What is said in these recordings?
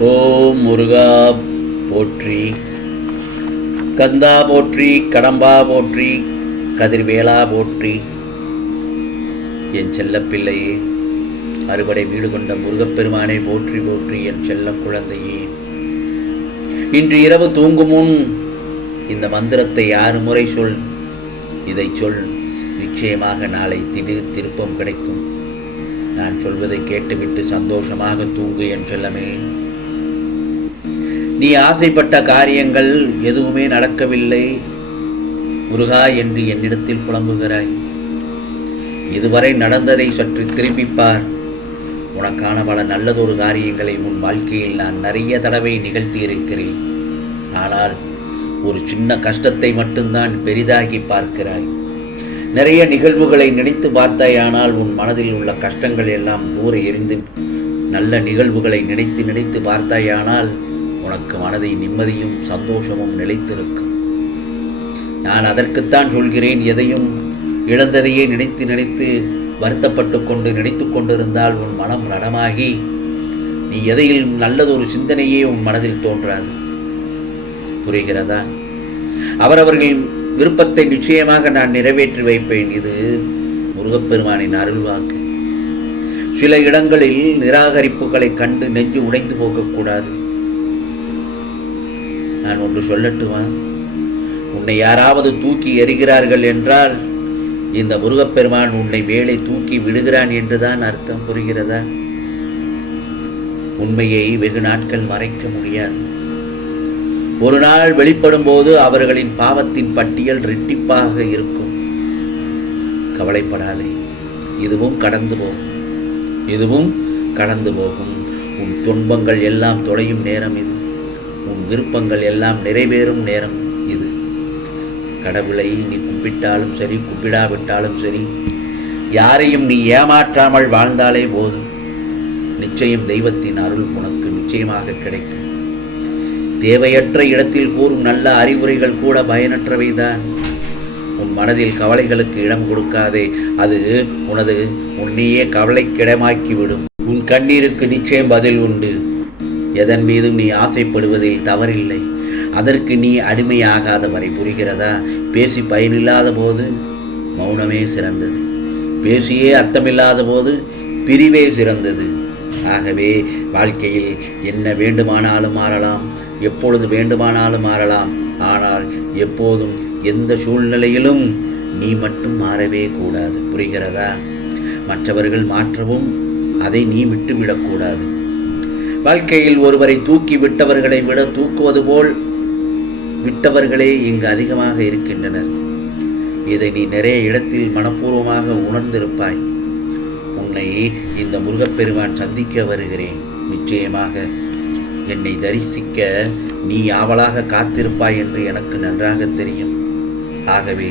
ஓம் முருகா போற்றி, கந்தா போற்றி, கடம்பா போற்றி, கதிர்வேலா போற்றி. என் செல்லப்பிள்ளையே, அறுபடை வீடு கொண்ட முருகப்பெருமானை போற்றி போற்றி. என் செல்ல குழந்தையே, இன்று இரவு தூங்கும் முன் இந்த மந்திரத்தை 6 முறை சொல். இதை சொல், நிச்சயமாக நாளை திடீர் திருப்பம் கிடைக்கும். நான் சொல்வதை கேட்டுவிட்டு சந்தோஷமாக தூங்கு என் செல்லமே. நீ ஆசைப்பட்ட காரியங்கள் எதுவுமே நடக்கவில்லை முருகா என்று என்னிடத்தில் புலம்புகிறாய். இதுவரை நடந்ததை சற்று திரும்பிப்பார். உனக்கான பல நல்லதொரு காரியங்களை உன் வாழ்க்கையில் நான் நிறைய தடவை நிகழ்த்தி இருக்கிறேன். ஆனால் ஒரு சின்ன கஷ்டத்தை மட்டும்தான் பெரிதாகி பார்க்கிறாய். நிறைய நிகழ்வுகளை நினைத்து பார்த்தாயானால் உன் மனதில் உள்ள கஷ்டங்கள் எல்லாம் தூர எரிந்து நல்ல நிகழ்வுகளை நினைத்து நினைத்து பார்த்தாயானால் உனக்கு மனதை நிம்மதியும் சந்தோஷமும் நிலைத்திருக்கும். நான் அதற்குத்தான் சொல்கிறேன். எதையும் இழந்ததையே நினைத்து நினைத்து வருத்தப்பட்டு கொண்டு நினைத்து கொண்டிருந்தால் உன் மனம் ரணமாகி நீ எதையில் நல்லதொரு சிந்தனையே உன் மனதில் தோன்றாது. புரிகிறதா? அவரவர்களின் விருப்பத்தை நிச்சயமாக நான் நிறைவேற்றி வைப்பேன். இது முருகப்பெருமானின் அருள்வாக்கு. சில இடங்களில் நிராகரிப்புகளை கண்டு நெஞ்சு உடைந்து போகக்கூடாது. நான் ஒன்று சொல்லட்டுமா? உன்னை யாராவது தூக்கி எறிகிறார்கள் என்றால் இந்த முருகப்பெருமான் உன்னை மேலே தூக்கி விடுகிறான் என்றுதான் அர்த்தம். புரிகிறதா? உண்மையை வெகு நாட்கள் மறைக்க முடியாது. ஒரு நாள் வெளிப்படும் போது அவர்களின் பாவத்தின் பட்டியல் ரெட்டிப்பாக இருக்கும். கவலைப்படாதே, இதுவும் கடந்து போகும். இதுவும் கடந்து போகும். உன் துன்பங்கள் எல்லாம் தொலையும் நேரம் இது. உன் விருப்பங்கள் எல்லாம் நிறைவேறும் நேரம் இது. கடவுளை நீ கும்பிட்டாலும் சரி, கும்பிடாவிட்டாலும் சரி, யாரையும் நீ ஏமாற்றாமல் வாழ்ந்தாலே போதும். நிச்சயம் தெய்வத்தின் அருள் உனக்கு நிச்சயமாக கிடைக்கும். தேவையற்ற இடத்தில் கூறும் நல்ல அறிவுரைகள் கூட பயனற்றவைதான். உன் மனதில் கவலைகளுக்கு இடம் கொடுக்காதே. அது உன்னையே கவலைக்கிடமாக்கிவிடும். உன் கண்ணீருக்கு நிச்சயம் பதில் உண்டு. எதன் மீதும் நீ ஆசைப்படுவதில் தவறில்லை. அதற்கு நீ அடிமையாகாத வரை. புரிகிறதா? பேசி பயனில்லாத போது மௌனமே சிறந்தது. பேசியே அர்த்தமில்லாத போது பிரிவே சிறந்தது. ஆகவே வாழ்க்கையில் என்ன வேண்டுமானாலும் மாறலாம், எப்பொழுது வேண்டுமானாலும் மாறலாம். ஆனால் எப்போதும் எந்த சூழ்நிலையிலும் நீ மட்டும் மாறவே கூடாது. புரிகிறதா? மற்றவர்கள் மாற்றவும் அதை நீ விட்டுவிடக்கூடாது. வாழ்க்கையில் ஒருவரை தூக்கி விட்டவர்களை விட தூக்குவது போல் விட்டவர்களே இங்கு அதிகமாக இருக்கின்றனர். இதை நீ நிறைய இடத்தில் மனப்பூர்வமாக உணர்ந்திருப்பாய். உன்னை இந்த முருகப்பெருமான் சந்திக்க வருகிறேன். நிச்சயமாக என்னை தரிசிக்க நீ ஆவலாக காத்திருப்பாய் என்று எனக்கு நன்றாக தெரியும். ஆகவே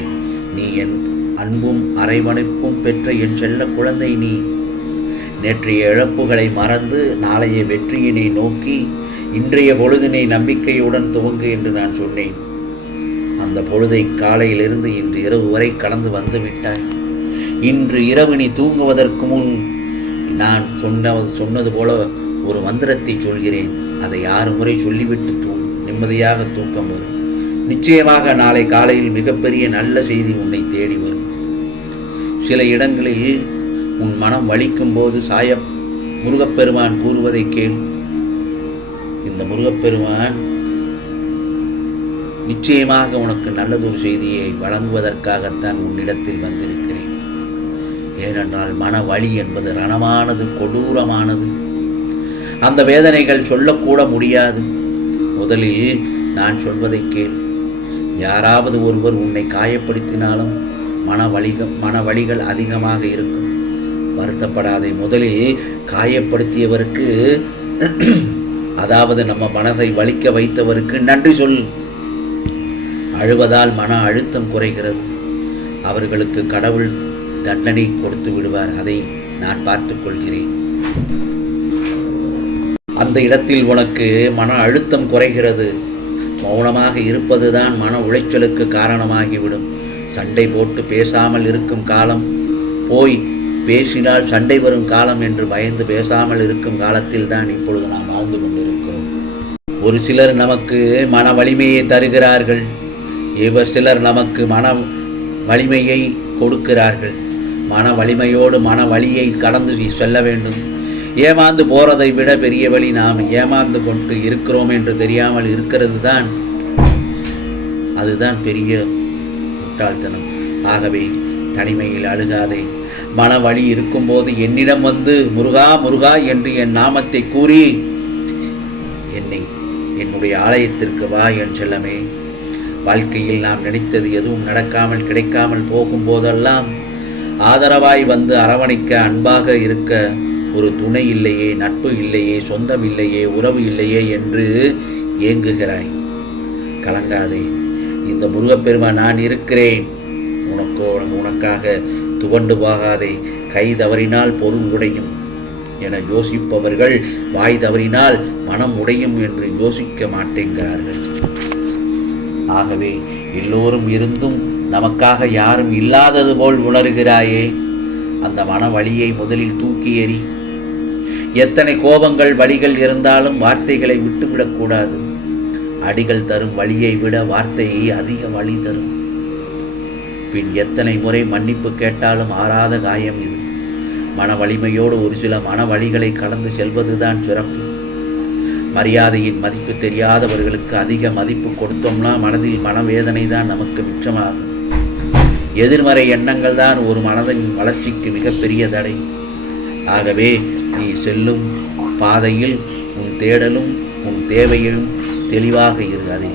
நீ என் அன்பும் அரவணைப்பும் பெற்ற என் செல்ல குழந்தை. நீ நேற்றைய இழப்புகளை மறந்து நாளைய வெற்றியினை நோக்கி இன்றைய பொழுதினை நம்பிக்கையுடன் துவங்கு என்று நான் சொன்னேன். அந்த பொழுதை காலையிலிருந்து இன்று இரவு வரை கடந்து வந்து விட்டாய். இன்று இரவு நீ தூங்குவதற்கு முன் நான் சொன்னது போல ஒரு மந்திரத்தை சொல்கிறேன். அதை 6 முறை சொல்லிவிட்டு நிம்மதியாக தூக்கம் வரும். நிச்சயமாக நாளை காலையில் மிகப்பெரிய நல்ல செய்தி உன்னை தேடி வரும். சில இடங்களில் உன் மனம் வலிக்கும் போது முருகப்பெருமான் கூறுவதை கேள். இந்த முருகப்பெருமான் நிச்சயமாக உனக்கு நல்லதொரு செய்தியை வழங்குவதற்காகத்தான் உன்னிடத்தில் வந்திருக்கிறேன். ஏனென்றால் மன வலி என்பது ரணமானது, கொடூரமானது. அந்த வேதனைகள் சொல்லக்கூட முடியாது. முதலில் நான் சொல்வதை கேள். யாராவது ஒருவர் உன்னை காயப்படுத்தினாலும் மன வலிகள் அதிகமாக இருக்கும். வருத்தப்படாதே. முதலில் காயப்படுத்தியவருக்கு, அதாவது நம்ம மனதை வலிக்க வைத்தவருக்கு நன்றி சொல். அழுவதால் மன அழுத்தம் குறைகிறது. அவர்களுக்கு கடவுள் தண்டனை கொடுத்து விடுவார். அதை நான் பார்த்துக் கொள்கிறேன். அந்த இடத்தில் உனக்கு மன அழுத்தம் குறைகிறது. மௌனமாக இருப்பதுதான் மன உளைச்சலுக்கு காரணமாகிவிடும். சண்டை போட்டு பேசாமல் இருக்கும் காலம் போய் பேசினால் சண்டை வரும் காலம் என்று பயந்து பேசாமல் இருக்கும் காலத்தில் தான் இப்பொழுது நாம் வாழ்ந்து கொண்டிருக்கிறோம். ஒரு சிலர் நமக்கு மன வலிமையை தருகிறார்கள், சிலர் நமக்கு மன வலிமையை கொடுக்கிறார்கள். மன வலிமையோடு மன வலியை கடந்து செல்ல வேண்டும். ஏமாந்து போறதை விட பெரிய வழி நாம் ஏமாந்து கொண்டு இருக்கிறோம் என்று தெரியாமல் இருக்கிறது தான். அதுதான் பெரிய முட்டாள்தனம். ஆகவே தனிமையில் அழுகாதே. மன வலி இருக்கும்போது என்னிடம் வந்து முருகா முருகா என்று என் நாமத்தை கூறி என்னுடைய ஆலயத்திற்கு வா என் செல்லமே. வாழ்க்கையில் நாம் நினைத்தது எதுவும் நடக்காமல் கிடைக்காமல் போகும்போதெல்லாம் ஆதரவாய் வந்து அரவணைக்க, அன்பாக இருக்க ஒரு துணை இல்லையே, நட்பு இல்லையே, சொந்தம் இல்லையே, உறவு இல்லையே என்று ஏங்குகிறாய். கலங்காதே. இந்த முருகப்பெருமான் நான் இருக்கிறேன், உனக்காக துவண்டு போகாதே. கை தவறினால் பொருள் உடையும் என யோசிப்பவர்கள் வாய் தவறினால் மனம் உடையும் என்று யோசிக்க மாட்டேங்கிறார்கள். ஆகவே எல்லோரும் இருந்தும் நமக்காக யாரும் இல்லாதது போல் உணர்கிறாயே, அந்த மன வலியை முதலில் தூக்கி எறி. எத்தனை கோபங்கள் வலிகள் இருந்தாலும் வார்த்தைகளை விட்டுவிடக்கூடாது. அடிகள் தரும் வலியை விட வார்த்தையை அதிக வலி தரும். பின் எத்தனை முறை மன்னிப்பு கேட்டாலும் ஆறாத காயம் இது. மன வலிமையோடு ஒரு சில மன வலிகளை கடந்து செல்வதுதான் சிறப்பு. மரியாதையின் மதிப்பு தெரியாதவர்களுக்கு அதிக மதிப்பு கொடுத்தோம்னா மனதில் மனவேதனை தான் நமக்கு மிச்சமாகும். எதிர்மறை எண்ணங்கள் தான் ஒரு மனதின் வளர்ச்சிக்கு மிகப்பெரிய தடை. ஆகவே நீ செல்லும் பாதையில் உன் தேடலும் உன் தேவையும் தெளிவாக இருக்காதே.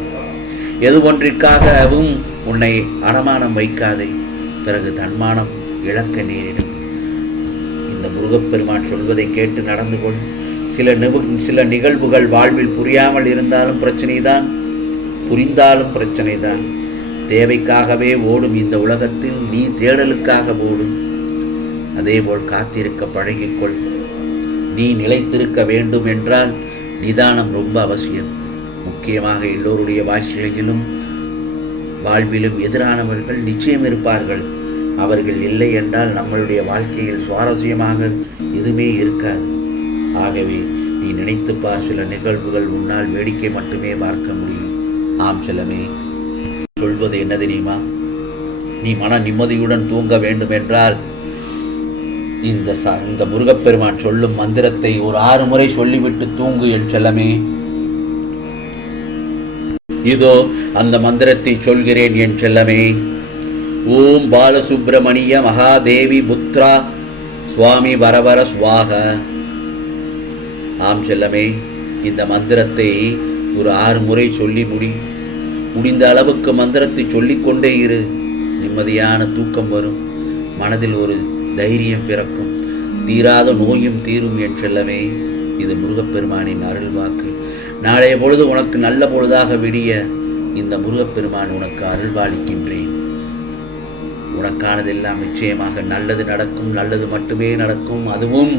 எது ஒன்றிற்காகவும் உன்னை அடமானம் வைக்காதே, பிறகு தன்மானம் இழக்க நேரிடும். இந்த முருகப்பெருமான் சொல்வதை கேட்டு நடந்து கொள். சில நிகழ்வுகள் வாழ்வில் புரியாமல் இருந்தாலும் பிரச்சனைதான், புரிந்தாலும் பிரச்சனைதான். தேவைக்காகவே ஓடும் இந்த உலகத்தில் நீ தேடலுக்காக ஓடும். அதேபோல் காத்திருக்க பழகிக்கொள். நீ நிலைத்திருக்க வேண்டும் என்றால் நிதானம் ரொம்ப அவசியம். முக்கியமாக எல்லோருடைய வாழ்விலும் எதிரானவர்கள் நிச்சயம் இருப்பார்கள். அவர்கள் இல்லை என்றால் நம்மளுடைய வாழ்க்கையில் சுவாரஸ்யமாக எதுவுமே இருக்காது. ஆகவே நீ நினைத்துப்பார், சில நிகழ்வுகள் உன்னால் வேடிக்கை மட்டுமே பார்க்க முடியும். ஆம் செல்லமே, சொல்வது என்ன தெரியுமா? நீ மன நிம்மதியுடன் தூங்க வேண்டும் என்றால் இந்த முருகப்பெருமான் சொல்லும் மந்திரத்தை ஒரு 6 முறை சொல்லிவிட்டு தூங்கு என் செல்லமே. இதோ அந்த மந்திரத்தை சொல்கிறேன் என் செல்லமே. ஓம் பாலசுப்பிரமணிய மகாதேவி புத்ரா சுவாமி வரவர சுவாக. ஆம் செல்லமே, இந்த மந்திரத்தை ஒரு 6 முறை சொல்லி முடிந்த அளவுக்கு மந்திரத்தை சொல்லிக்கொண்டே இரு. நிம்மதியான தூக்கம் வரும், மனதில் ஒரு தைரியம் பிறக்கும், தீராத நோயும் தீரும் என் செல்லமே. இது முருகப்பெருமானின் அருள் வாக்கு. நாளைய பொழுது உனக்கு நல்ல பொழுதாக விடிய இந்த முருகப்பெருமான் உனக்கு அருள்பாலிக்கின்றேன். உனக்கானதெல்லாம் நிச்சயமாக நல்லது நடக்கும், நல்லது மட்டுமே நடக்கும், அதுவும்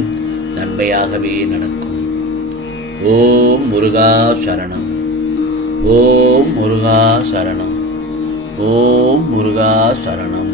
நன்மையாகவே நடக்கும். ஓம் முருகா சரணம், ஓம் முருகா சரணம், ஓம் முருகா சரணம்.